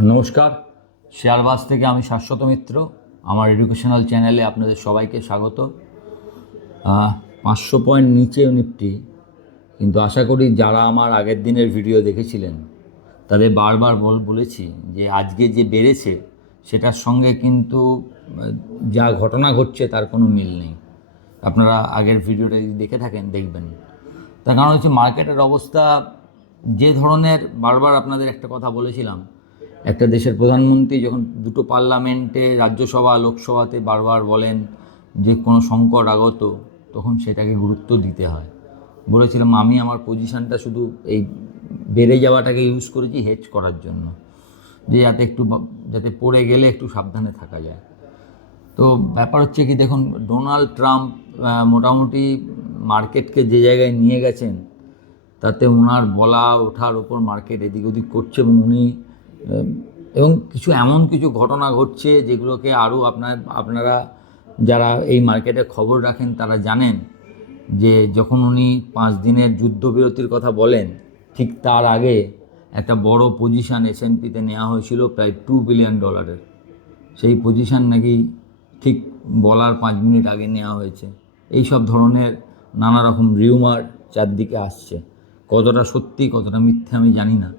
নমস্কার, শেয়ারবাজ থেকে আমি শাশ্বত মিত্র। আমার এডুকেশনাল চ্যানেলে আপনাদের সবাইকে স্বাগত। 500 পয়েন্ট নিচে নিফটি, কিন্তু আশা করি যারা আমার আগের দিনের ভিডিও দেখেছিলেন তাদের বারবার বলেছি যে আজকে যে বেড়েছে সেটার সঙ্গে কিন্তু যা ঘটনা ঘটছে তার কোনো মিল নেই। আপনারা আগের ভিডিওটা যদি দেখে থাকেন দেখবেন। তার কারণ হচ্ছে মার্কেটের অবস্থা যে ধরনের, বারবার আপনাদের একটা কথা বলেছিলাম, একটা দেশের প্রধানমন্ত্রী যখন দুটো পার্লামেন্টে, রাজ্যসভা লোকসভাতে বারবার বলেন যে কোনো সংকট আগত, তখন সেটাকে গুরুত্ব দিতে হয়। বলেছিলাম আমি আমার পজিশানটা শুধু এই বেড়ে যাওয়াটাকে ইউজ করেছি হেজ করার জন্য, যে যাতে পড়ে গেলে একটু সাবধানে থাকা যায়। তো ব্যাপার হচ্ছে কি, দেখুন, ডোনাল্ড ট্রাম্প মোটামুটি মার্কেটকে যে জায়গায় নিয়ে গেছেন তাতে ওনার বলা ওঠার ওপর মার্কেট এদিক ওদিক করছে, এবং উনি এবং এমন কিছু ঘটনা ঘটছে যেগুলোকে আরও আপনারা যারা এই মার্কেটে খবর রাখেন তারা জানেন যে যখন উনি 5 দিনের যুদ্ধবিরতির কথা বলেন, ঠিক তার আগে একটা বড় পজিশান S&Pতে নেওয়া হয়েছিল প্রায় $2 বিলিয়ন। সেই পজিশান নাকি ঠিক বলার 5 মিনিট আগে নেওয়া হয়েছে। এই সব ধরনের নানা রকম রিউমার চারদিকে আসছে। কতটা সত্যি কতটা মিথ্যে আমি জানি না,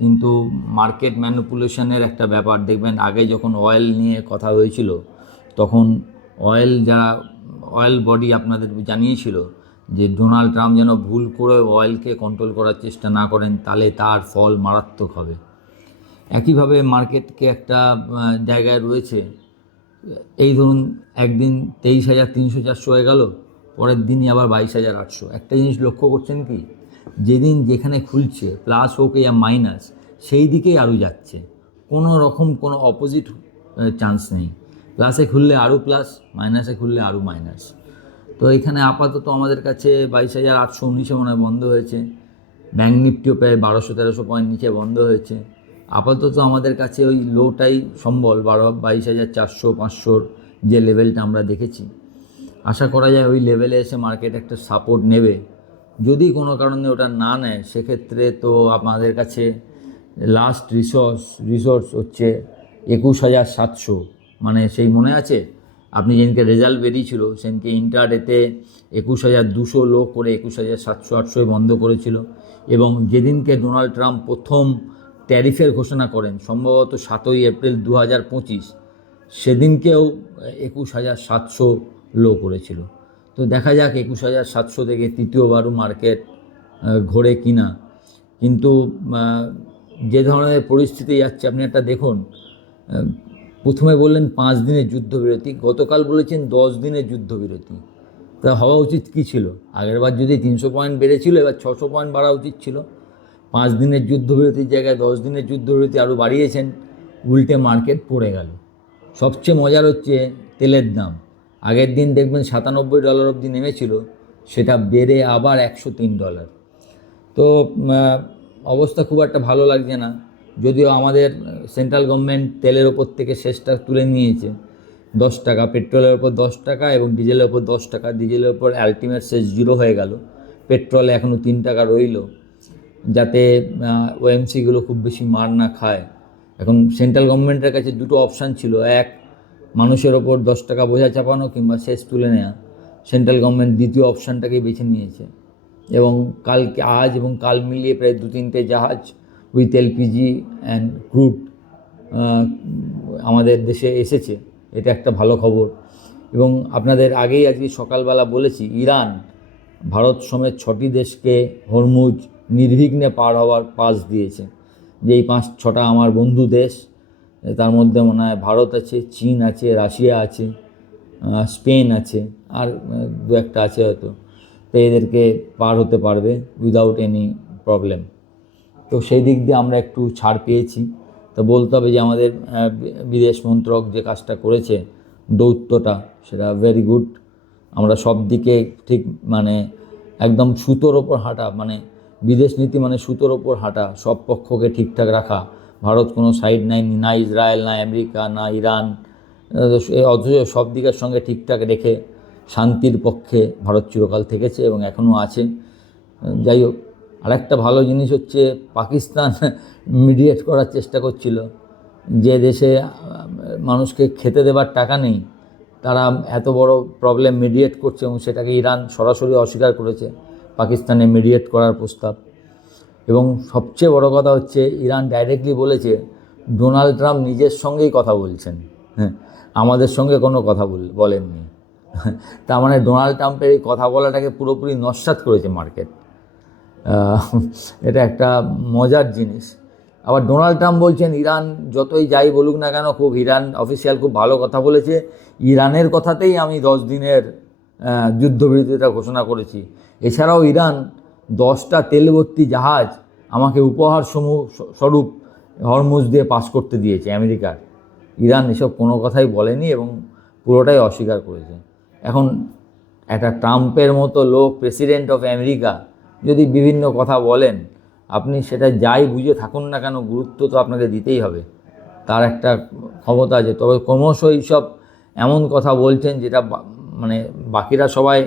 কিন্তু মার্কেট ম্যানিপুলেশনের একটা ব্যাপার দেখবেন। আগে যখন অয়েল নিয়ে কথা হয়েছিল তখন অয়েল বডি আপনাদের জানিয়েছিল যে ডোনাল্ড ট্রাম্প যেন ভুল করে অয়েলকে কন্ট্রোল করার চেষ্টা না করেন, তাহলে তার ফল মারাত্মক হবে। একইভাবে মার্কেটকে একটা জায়গায় রয়েছে, এই ধরুন একদিন 23,300-400 হয়ে গেল, পরের দিনই আবার 22,800। একটা জিনিস লক্ষ্য করছেন কি, যেদিন যেখানে খুলছে প্লাস হোক ইয়া মাইনাস, সেই দিকেই আরও যাচ্ছে, কোনো রকম কোনো অপোজিট চান্স নেই। প্লাসে খুললে আরও প্লাস, মাইনাসে খুললে আরও মাইনাস। তো এখানে আপাতত আমাদের কাছে 22,819 মনে হয় বন্ধ হয়েছে। ব্যাঙ্ক নিফটিও প্রায় 1200-1300 পয়েন্ট নিচে বন্ধ হয়েছে। আপাতত আমাদের কাছে ওই লোটাই সম্বল, 22,400-500 যে লেভেলটা আমরা দেখেছি। আশা করা যায় ওই লেভেলে এসে মার্কেট একটা সাপোর্ট নেবে। যদি কোনো কারণে ওটা না নেয় সেক্ষেত্রে তো আমাদের কাছে লাস্ট রিসোর্স হচ্ছে 21,700। মানে সেই মনে আছে আপনি যেদিনকে রেজাল্ট বেরিয়েছিল সেদিনকে ইন্টারডেতে 21,200 লো করে 21,700-800 বন্ধ করেছিল, এবং যেদিনকে ডোনাল্ড ট্রাম্প প্রথম ট্যারিফের ঘোষণা করেন সম্ভবত 7ই এপ্রিল 2025, সেদিনকেও 21,700 লো করেছিল। তো দেখা যাক 21,700 থেকে তৃতীয়বারও মার্কেট ঘোরে কিনা। কিন্তু যে ধরনের পরিস্থিতি যাচ্ছে আপনি একটা দেখুন, প্রথমে বললেন 5 দিনের যুদ্ধবিরতি, গতকাল বলেছেন 10 দিনের যুদ্ধবিরতি। তা হওয়া উচিত কী ছিল? আগেরবার যদি 300 পয়েন্ট বেড়েছিল, এবার 600 পয়েন্ট বাড়া উচিত ছিল। 5 দিনের যুদ্ধবিরতির জায়গায় 10 দিনের যুদ্ধবিরতি আরও বাড়িয়েছেন, উল্টে মার্কেট পড়ে গেল। সবচেয়ে মজার হচ্ছে তেলের দাম। আগের দিন দেখবেন $97 অবধি নেমেছিল, সেটা বেড়ে আবার $103। তো অবস্থা খুব একটা ভালো লাগছে না। যদিও আমাদের সেন্ট্রাল গভর্নমেন্ট তেলের ওপর থেকে শেষটা তুলে নিয়েছে, 10 টাকা পেট্রোলের ওপর 10 টাকা এবং ডিজেলের ওপর 10 টাকা। ডিজেলের ওপর আলটিমেট শেষ 0 হয়ে গেল। পেট্রোলে এখনও 3 টাকা রইল, যাতে ওএমসিগুলো খুব বেশি মার না খায়। এখন সেন্ট্রাল গভর্নমেন্টের কাছে দুটো অপশান ছিল, এক মানুষের ওপর 10 টাকা বোঝা চাপানো কিংবা শেষ তুলে নেওয়া। সেন্ট্রাল গভর্নমেন্ট দ্বিতীয় অপশানটাকেই বেছে নিয়েছে, এবং আজ এবং কাল মিলিয়ে প্রায় 2-3টে জাহাজ উইথ এলপিজি অ্যান্ড ক্রুড আমাদের দেশে এসেছে। এটা একটা ভালো খবর। এবং আপনাদের আগেই আজকে সকালবেলা বলেছি, ইরান ভারত সমেত 6টি দেশকে হরমুজ নির্বিঘ্নে পার হওয়ার পাস দিয়েছে। যে এই 5-6টা আমার বন্ধু দেশ, তার মধ্যে মনে হয় ভারত আছে, চীন আছে, রাশিয়া আছে, স্পেন আছে, আর 2-1টা আছে হয়তো। তো এদেরকে পার হতে পারবে উইদাউট এনি প্রবলেম। তো সেই দিক দিয়ে আমরা একটু ছাড় পেয়েছি। তো বলতে হবে যে আমাদের বিদেশ মন্ত্রক যে কাজটা করেছে, দৌত্যটা, সেটা ভেরি গুড। আমরা সব দিকে ঠিক একদম সুতোর ওপর হাঁটা, বিদেশ নীতি সুতোর ওপর হাঁটা, সব পক্ষকে ঠিকঠাক রাখা। ভারত কোনো সাইড নেয়নি, না ইসরায়েল, না আমেরিকা, না ইরান, অথচ সব দিকের সঙ্গে ঠিকঠাক রেখে শান্তির পক্ষে ভারত চিরকাল থেকেছে এবং এখনও আছে। যাই হোক, আরেকটা ভালো জিনিস হচ্ছে পাকিস্তান মিডিয়েট করার চেষ্টা করছিল, যে দেশে মানুষকে খেতে দেবার টাকা নেই, তারা এত বড় প্রবলেম মিডিয়েট করছে, এবং সেটাকে ইরান সরাসরি অস্বীকার করেছে পাকিস্তানে মিডিয়েট করার প্রস্তাব। এবং সবচেয়ে বড় কথা হচ্ছে, ইরান ডাইরেক্টলি বলেছে ডোনাল্ড ট্রাম্প নিজের সঙ্গেই কথা বলছেন, হ্যাঁ, আমাদের সঙ্গে কোনো কথা বলেননি। তার মানে ডোনাল্ড ট্রাম্পের এই কথা বলাটাকে পুরোপুরি নস্যাৎ করেছে মার্কেট। এটা একটা মজার জিনিস। আবার ডোনাল্ড ট্রাম্প বলছেন ইরান যতই যাই বলুক না কেন, খুব ইরান অফিসিয়াল খুব ভালো কথা বলেছে, ইরানের কথাতেই আমি 10 দিনের যুদ্ধবিরতিটা ঘোষণা করেছি। এছাড়াও ইরান 10টা তেলভর্তি জাহাজ আমাকে উপহার স্বরূপ হরমুজ দিয়ে পাস করতে দিয়েছে আমেরিকার। ইরান এসব কোনো কথাই বলেনি এবং পুরোটাই অস্বীকার করেছে। এখন একটা ট্রাম্পের মতো লোক, প্রেসিডেন্ট অফ আমেরিকা, যদি বিভিন্ন কথা বলেন, আপনি সেটা যাই বুঝে থাকুন না কেন, গুরুত্ব তো আপনাকে দিতেই হবে, তার একটা ক্ষমতা আছে। তবে ক্রমশ এইসব এমন কথা বলছেন যেটা মানে বাকিরা সবাই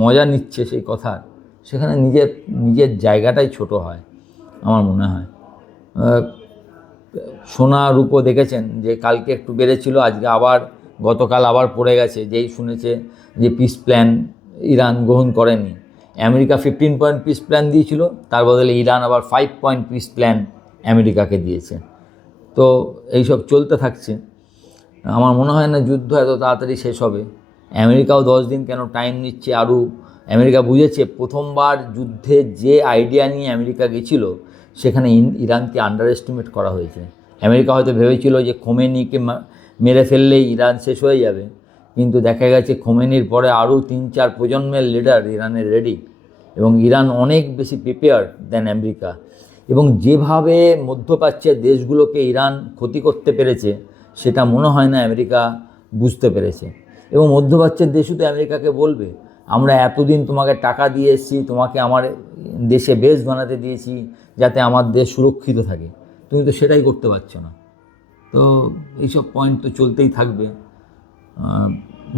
মজা নিচ্ছে সেই কথা, সেখানে নিজের জায়গাটাই ছোট হয় আমার মনে হয়। সোনা রূপো দেখেছেন যে কালকে একটু বেড়েছিল, আজকে আবার গতকাল আবার পড়ে গেছে, যেই শুনেছে যে পিস প্ল্যান ইরান গ্রহণ করেনি। আমেরিকা 15 পয়েন্ট পিস প্ল্যান দিয়েছিল, তার বদলে ইরান আবার 5 পয়েন্ট পিস প্ল্যান আমেরিকাকে দিয়েছে। তো এইসব চলতে থাকছে। আমার মনে হয় না যুদ্ধ এত তাড়াতাড়ি শেষ হবে। আমেরিকাও 10 দিন কেন টাইম নিচ্ছে আরও। আমেরিকা বুঝেছে প্রথমবার যুদ্ধে যে আইডিয়া নিয়ে আমেরিকা গেছিল, সেখানে ইরানকে আন্ডার এস্টিমেট করা হয়েছে। আমেরিকা হয়তো ভেবেছিল যে খোমেনিকে মেরে ফেললেই ইরান শেষ হয়ে যাবে, কিন্তু দেখা গেছে খোমেনির পরে আরও 3-4 প্রজন্মের লিডার ইরানের রেডি, এবং ইরান অনেক বেশি প্রিপেয়ার্ড দেন আমেরিকা। এবং যেভাবে মধ্যপ্রাচ্যের দেশগুলোকে ইরান ক্ষতি করতে পেরেছে, সেটা মনে হয় না আমেরিকা বুঝতে পেরেছে। এবং মধ্যপ্রাচ্যের দেশও তো আমেরিকাকে বলবে, আমরা এতদিন তোমাকে টাকা দিয়ে এসেছি, তোমাকে আমার দেশে বেস বানাতে দিয়েছি যাতে আমার দেশ সুরক্ষিত থাকে, তুমি তো সেটাই করতে পারছো না। তো এইসব পয়েন্ট তো চলতেই থাকবে।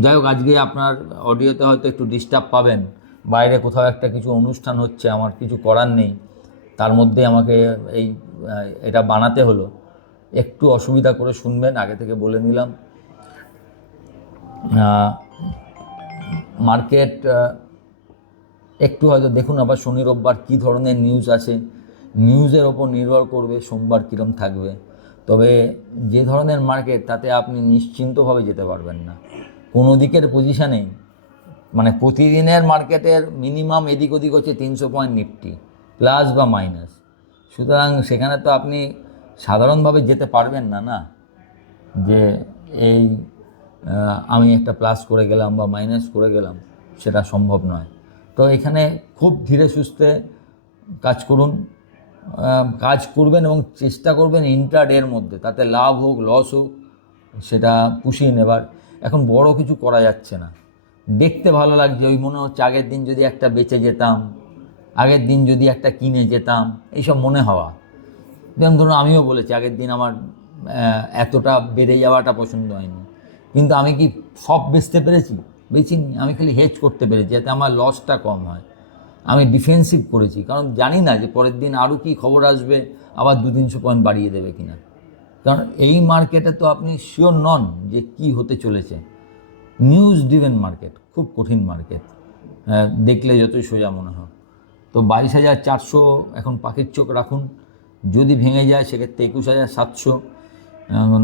যাই হোক, আজকে আপনার অডিওতে হয়তো একটু ডিস্টার্ব পাবেন, বাইরে কোথাও একটা কিছু অনুষ্ঠান হচ্ছে, আমার কিছু করার নেই, তার মধ্যে আমাকে এটা বানাতে হলো। একটু অসুবিধা করে শুনবেন, আগে থেকে বলে নিলাম। মার্কেট একটু হয়তো দেখুন আবার শনি রোববার কী ধরনের নিউজ আছে, নিউজের ওপর নির্ভর করবে সোমবার কীরকম থাকবে। তবে যে ধরনের মার্কেট, তাতে আপনি নিশ্চিন্তভাবে যেতে পারবেন না কোনো দিকের পজিশানেই। মানে প্রতিদিনের মার্কেটের মিনিমাম এদিক ওদিক হচ্ছে 300 পয়েন্ট নিফটি, প্লাস বা মাইনাস। সুতরাং সেখানে তো আপনি সাধারণভাবে যেতে পারবেন না, না যে এই আমি একটা প্লাস করে গেলাম বা মাইনাস করে গেলাম, সেটা সম্ভব নয়। তো এখানে খুব ধীরে সুস্থে কাজ করবেন এবং চেষ্টা করবেন ইন্ট্রাডের মধ্যে, তাতে লাভ হোক লস হোক সেটা পুষিয়ে নেবার। এখন বড় কিছু করা যাচ্ছে না, দেখতে ভালো লাগছে, ওই মনে হচ্ছে আগের দিন যদি একটা বেচে যেতাম, আগের দিন যদি একটা কিনে যেতাম, এইসব মনে হওয়া। যেমন ধরুন আমিও বলেছি আগের দিন আমার এতটা বেড়ে যাওয়াটা পছন্দ হয়নি, কিন্তু আমি কি সব বেচতে পেরেছি? বেচিনি, আমি খালি হেজ করতে পেরেছি যাতে আমার লসটা কম হয়। আমি ডিফেন্সিভ করেছি, কারণ জানি না যে পরের দিন আরও কী খবর আসবে, আবার 200-300 পয়েন্ট বাড়িয়ে দেবে কিনা। কারণ এই মার্কেটে তো আপনি শিওর নন যে কি হতে চলেছে। নিউজ ড্রিভেন মার্কেট, খুব কঠিন মার্কেট, দেখলে যতই সোজা মনে হয়। তো 22,400 এখন পাখির চোখ রাখুন, যদি ভেঙে যায় সেক্ষেত্রে 21,700। এখন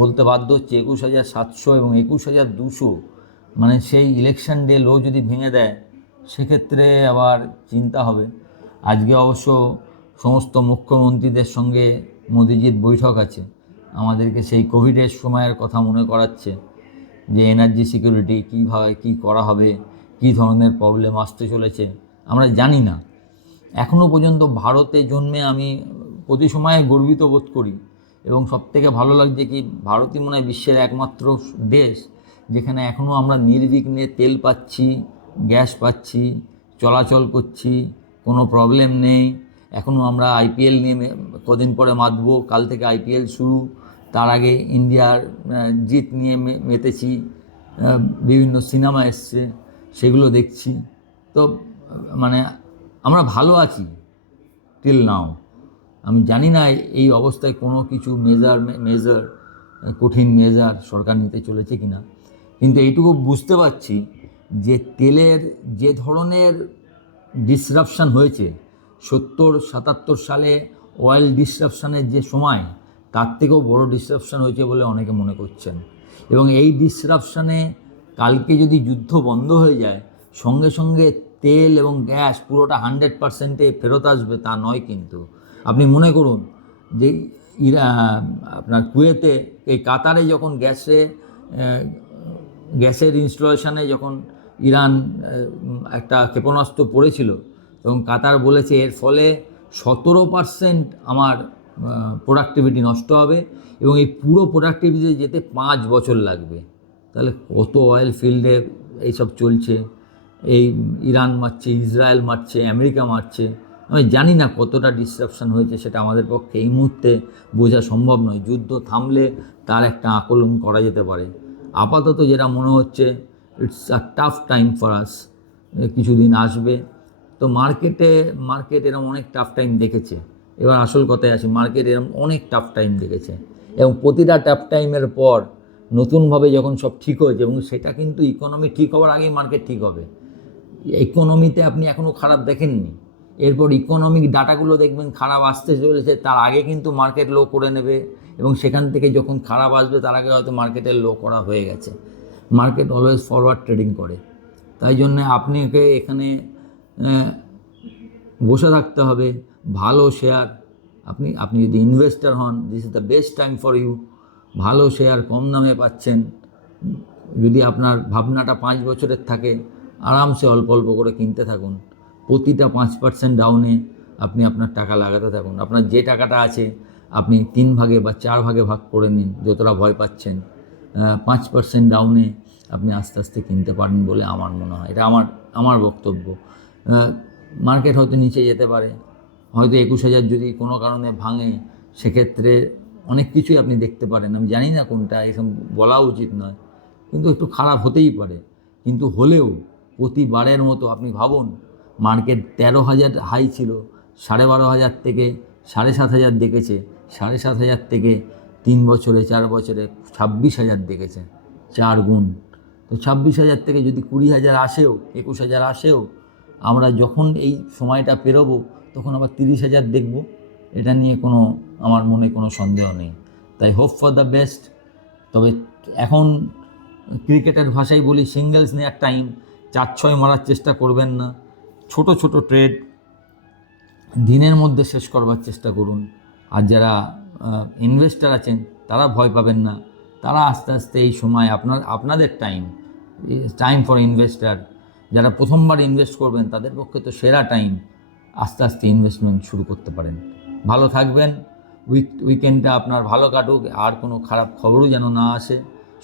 বলতে বাধ্য হচ্ছে 21,700 এবং 21,200, মানে সেই ইলেকশন ডে লো যদি ভেঙে দেয়, সেক্ষেত্রে আবার চিন্তা হবে। আজকে অবশ্য সমস্ত মুখ্যমন্ত্রীদের সঙ্গে মোদিজির বৈঠক আছে, আমাদেরকে সেই কোভিডের সময়ের কথা মনে করাচ্ছে যে এনার্জি সিকিউরিটি কীভাবে কী করা হবে, কী ধরনের প্রবলেম আসতে চলেছে আমরা জানি না। এখনও পর্যন্ত ভারতে জন্মে আমি প্রতি সময়ে গর্বিত বোধ করি, এবং সবথেকে ভালো লাগছে কি, ভারতই মনে হয় বিশ্বের একমাত্র দেশ যেখানে এখনও আমরা নির্বিঘ্নে তেল পাচ্ছি, গ্যাস পাচ্ছি, চলাচল করছি, কোনো প্রবলেম নেই। এখনও আমরা আইপিএল নিয়ে কদিন পরে মাতব, কাল থেকে আইপিএল শুরু, তার আগে ইন্ডিয়ার জিত নিয়ে মেতেছি, বিভিন্ন সিনেমা এসছে সেগুলো দেখছি। তো মানে আমরা ভালো আছি টিল নাও। আমি জানি না এই অবস্থায় কোনো কিছু মেজার কঠিন মেজার সরকার নিতে চলেছে কি না, কিন্তু এইটুকু বুঝতে পারছি যে তেলের যে ধরনের ডিসরাপশান হয়েছে 70-77 সালে অয়েল ডিসরাপশানের যে সময়, তার থেকেও বড় ডিসরাপশান হয়েছে বলে অনেকে মনে করছেন। এবং এই ডিসরাপশানে কালকে যদি যুদ্ধ বন্ধ হয়ে যায়, সঙ্গে সঙ্গে তেল এবং গ্যাস পুরোটা 100%-এ ফেরত আসবে তা নয়। কিন্তু আপনি মনে করুন যে আপনার কুয়েতে এই কাতারে যখন গ্যাসের ইনস্টলেশনে যখন ইরান একটা ক্ষেপণাস্ত্র পড়েছিল, এবং কাতার বলেছে এর ফলে 17% আমার প্রোডাক্টিভিটি নষ্ট হবে এবং এই পুরো প্রোডাক্টিভিটি যেতে 5 বছর লাগবে। তাহলে কত অয়েল ফিল্ডে এইসব চলছে, এই ইরান মারছে, ইসরায়েল মারছে, আমেরিকা মারছে। আমি জানি না কতটা ডিসরাপশান হয়েছে, সেটা আমাদের পক্ষে এই মুহূর্তে বোঝা সম্ভব নয়। যুদ্ধ থামলে তার একটা আকলন করা যেতে পারে। আপাতত যেটা মনে হচ্ছে, it's a tough time for us. কিছুদিন আসবে তো মার্কেট এরকম অনেক টাফ টাইম দেখেছে। এবার আসল কথায় আসি, মার্কেট এরকম অনেক টাফ টাইম দেখেছে এবং প্রতিটা টাফ টাইমের পর নতুনভাবে যখন সব ঠিক হয়েছে, এবং সেটা কিন্তু ইকোনমি ঠিক হওয়ার আগেই মার্কেট ঠিক হবে। ইকোনমিতে আপনি এখনও খারাপ দেখেননি, এরপর ইকোনমিক ডাটাগুলো দেখবেন খারাপ আসতে চলেছে, তার আগে কিন্তু মার্কেট লো করে নেবে এবং সেখান থেকে যখন খারাপ আসবে তার আগে হয়তো মার্কেটের লো করা হয়ে গেছে। মার্কেট অলওয়েজ ফরওয়ার্ড ট্রেডিং করে, তাই জন্যে আপনাকে এখানে বসে থাকতে হবে। ভালো শেয়ার, আপনি যদি ইনভেস্টার হন, this is the best time for you. ভালো শেয়ার কম দামে পাচ্ছেন। যদি আপনার ভাবনাটা 5 বছরের থাকে, আরামসে অল্প অল্প করে কিনতে থাকুন। প্রতিটা 5% ডাউনে আপনি আপনার টাকা লাগাতে থাকুন। আপনার যে টাকাটা আছে আপনি 3 ভাগে বা 4 ভাগে ভাগ করে নিন, যতটা ভয় পাচ্ছেন। 5% ডাউনে আপনি আস্তে আস্তে কিনতে পারেন বলে আমার মনে হয়। এটা আমার বক্তব্য। মার্কেট হয়তো নিচে যেতে পারে, হয়তো 21,000 যদি কোনো কারণে ভাঙে, সেক্ষেত্রে অনেক কিছুই আপনি দেখতে পারেন। আমি জানি না কোনটা, এসব বলা উচিত নয়, কিন্তু একটু খারাপ হতেই পারে। কিন্তু হলেও প্রতিবারের মতো আপনি ভাবুন, মার্কেট 13,000 হাই ছিল, 12,500 থেকে 7,500 দেখেছে, 7,500 থেকে 3 বছরে 4 বছরে 26,000 দেখেছে, 4 গুণ। তো 26,000 থেকে যদি 20,000 আসেও, 21,000 আসেও, আমরা যখন এই সময়টা পেরোবো তখন আবার 30,000 দেখব। এটা নিয়ে আমার মনে কোনো সন্দেহ নেই। তাই হোপ ফর দ্য বেস্ট। তবে এখন ক্রিকেটের ভাষায় বলি, সিঙ্গেলস নেওয়ার টাইম, 4-6 মারার চেষ্টা করবেন না। ছোট ছোট ট্রেড দিনের মধ্যে শেষ করবার চেষ্টা করুন। আর যারা ইনভেস্টার আছেন তারা ভয় পাবেন না, তারা আস্তে আস্তে এই সময় আপনাদের টাইম ফর ইনভেস্টার, যারা প্রথমবার ইনভেস্ট করবেন তাদের পক্ষে তো সেরা টাইম। আস্তে আস্তে ইনভেস্টমেন্ট শুরু করতে পারেন। ভালো থাকবেন, উইকেন্ডটা আপনার ভালো কাটুক, আর কোনো খারাপ খবরও যেন না আসে।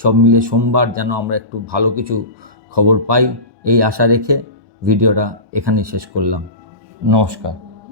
সব মিলে সোমবার যেন আমরা একটু ভালো কিছু খবর পাই, এই আশা রেখে ভিডিওটা এখানেই শেষ করলাম। নমস্কার।